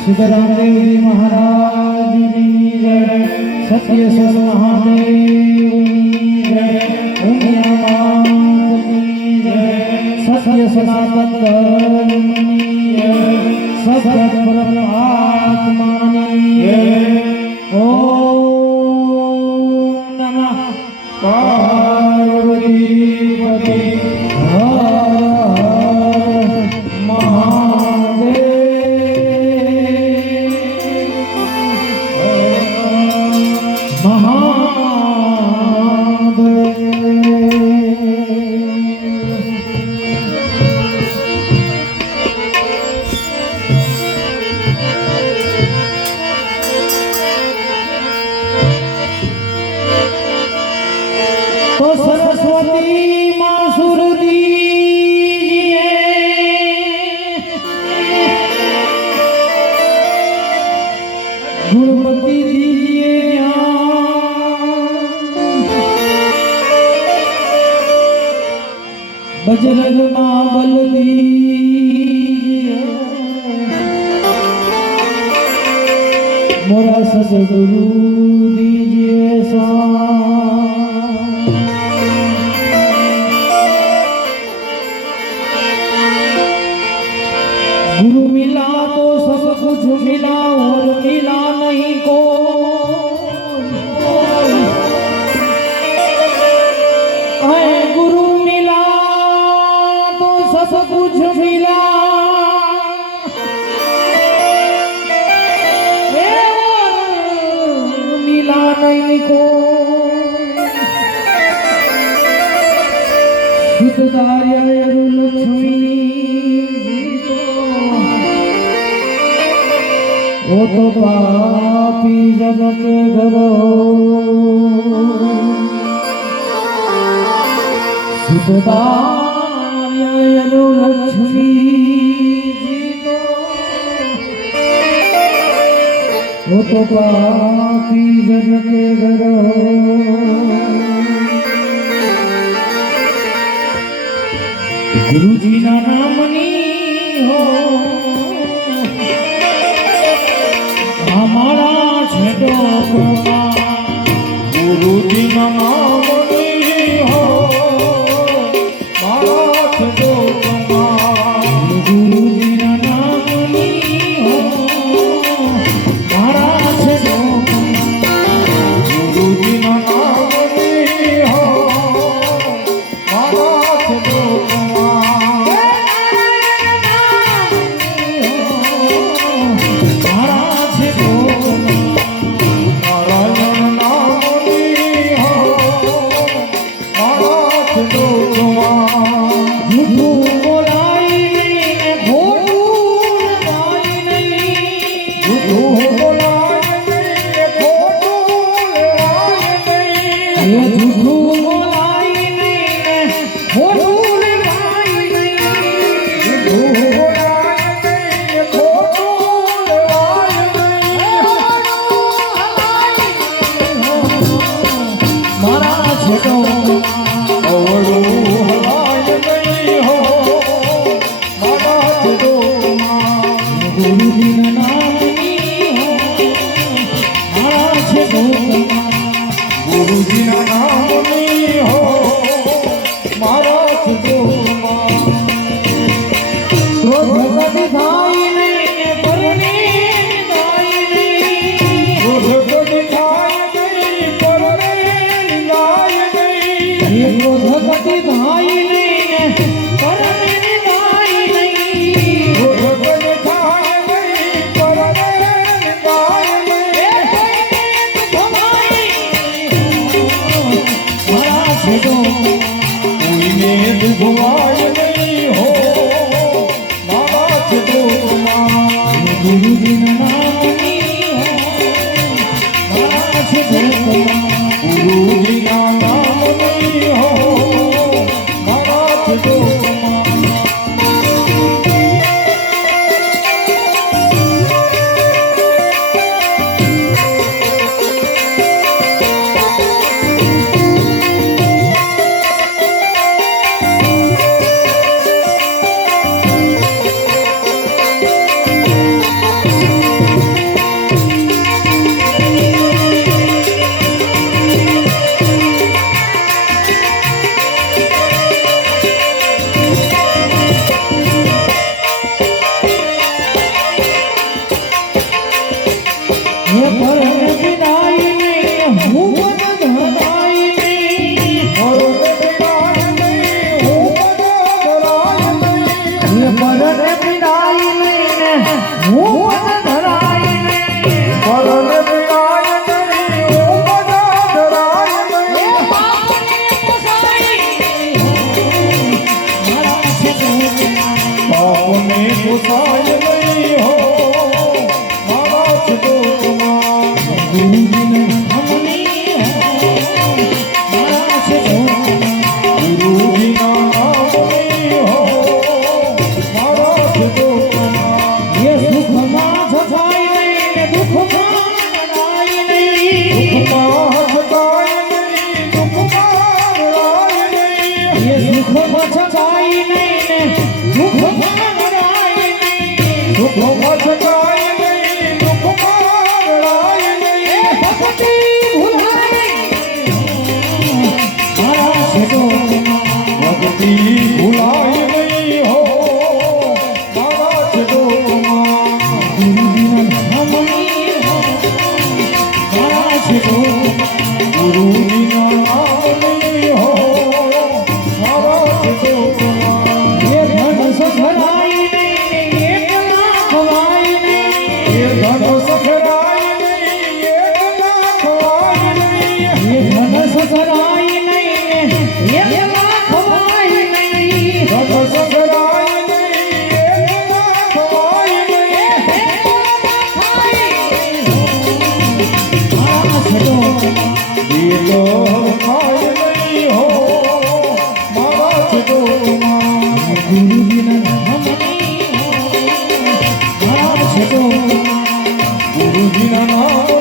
सिद्धरामदेव जी महाराज की जय। सत्य सुर महादेव की जय। उमिया मात की जय। सत्य सनातन धर्म की जय। सद्गत परमात्मा की जय। ओम नमः पार्वती पति तो सरस्वती माँ सुर दीजिए, गुणपति दीजिए ज्ञान, बजरंग माँ बल दीजिए, मोरा सदगुरु दीजिए सा। गुरु मिला तो सब कुछ मिला और मिला नहीं को। गुरु मिला तो सब कुछ मिला और मिला नहीं को। सुतदार्य लक्ष्मी वो तो पापी जगत घरो। सुतदार्य लक्ष्मी जी वो तो पापी जगत घरो। गुरु जी ना नामनी हो हमारा छेदो गुरु जी ना नामनी हो हमारा छेदो गुरु जी ना नामनी हो हमारा छेदो गुरु जी ना नामनी हो हमारा छेदो। गुरु जी ना नामनी हो मारा छेदो क्रोध कभी धाई नहीं परने धाई नहीं। क्रोध कभी धाई नहीं परने धाई नहीं। क्रोध कभी धाई नहीं परने धाई नहीं। क्रोध कभी धाई नहीं परने धाई नहीं। कोई ने दुखवाय नहीं हो मारा छेदो गुरु जी ना नामनी हो मारा छेदो गुरु जी ना नामनी हो मारा छेदो। એ તો કાય નહીં હો મારા છોકરા ગુરુજીના નામની મારા છોકરા ગુરુજીના નામ